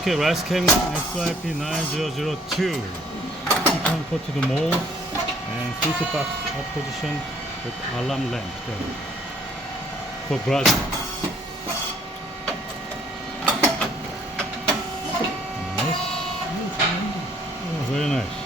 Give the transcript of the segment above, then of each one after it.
Okay, rice came SYP9002 Titanium Coated Mould and switch box up position with alarm lamp there for Brazil. Nice. Oh, very nice.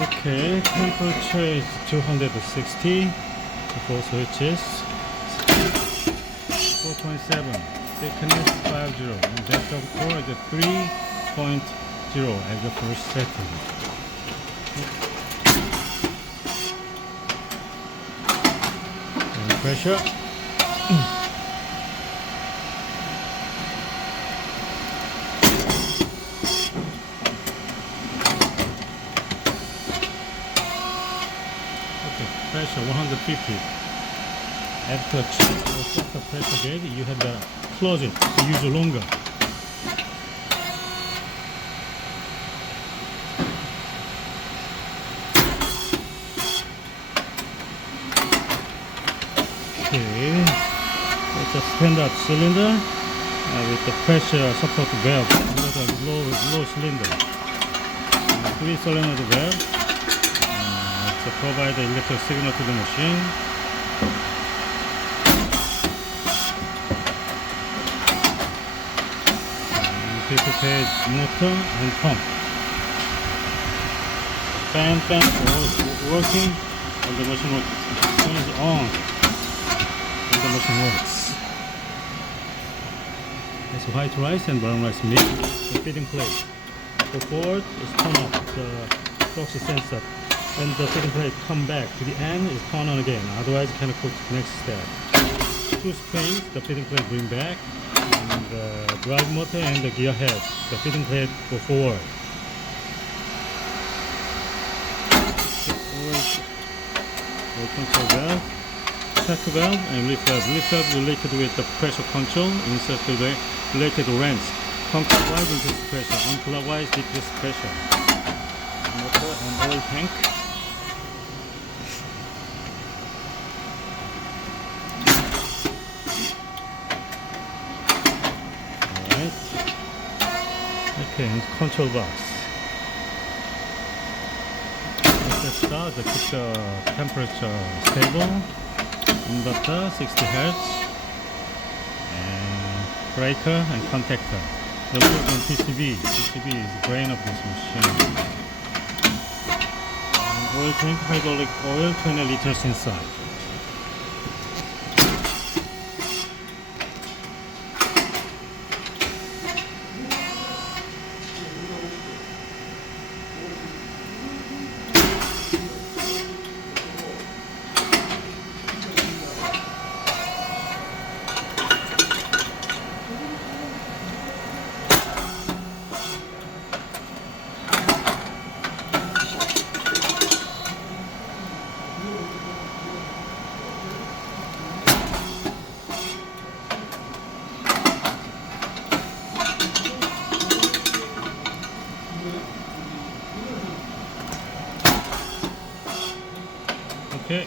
Okay, temperature is 260. The 4 switches. 4.7. Thickness 50. And depth of core is 3.0 as the first setting. And pressure. Pressure 150. After check the pressure gauge, you have to close it to use longer. Okay, it's a standard cylinder with the pressure support valve under the low cylinder. 3 cylinder valve. To provide the electric signal to the machine. Prepared motor and pump. Fan all working and the machine works. Turns on and the machine works. It's white rice and brown rice mix. The feeding plate. The forward is turn off the proxy sensor. When the feeding plate come back to the end, is turn on again. Otherwise, it can go to the next step. 2 springs, the feeding plate bring back, and the drive motor and the gear head. The feeding plate go forward. Oil control valve, check valve, and leaf valve. Leaf valve related with the pressure control. Insert the related wrench. Counterclockwise increase pressure. Unclockwise decrease pressure. Motor and oil tank. Okay, and control box. Let's start to keep the temperature stable. Inverter 60 Hz and breaker and contactor. The loop on PCB. PCB is the brain of this machine. And oil tank, hydraulic oil, 20 liters inside. Okay.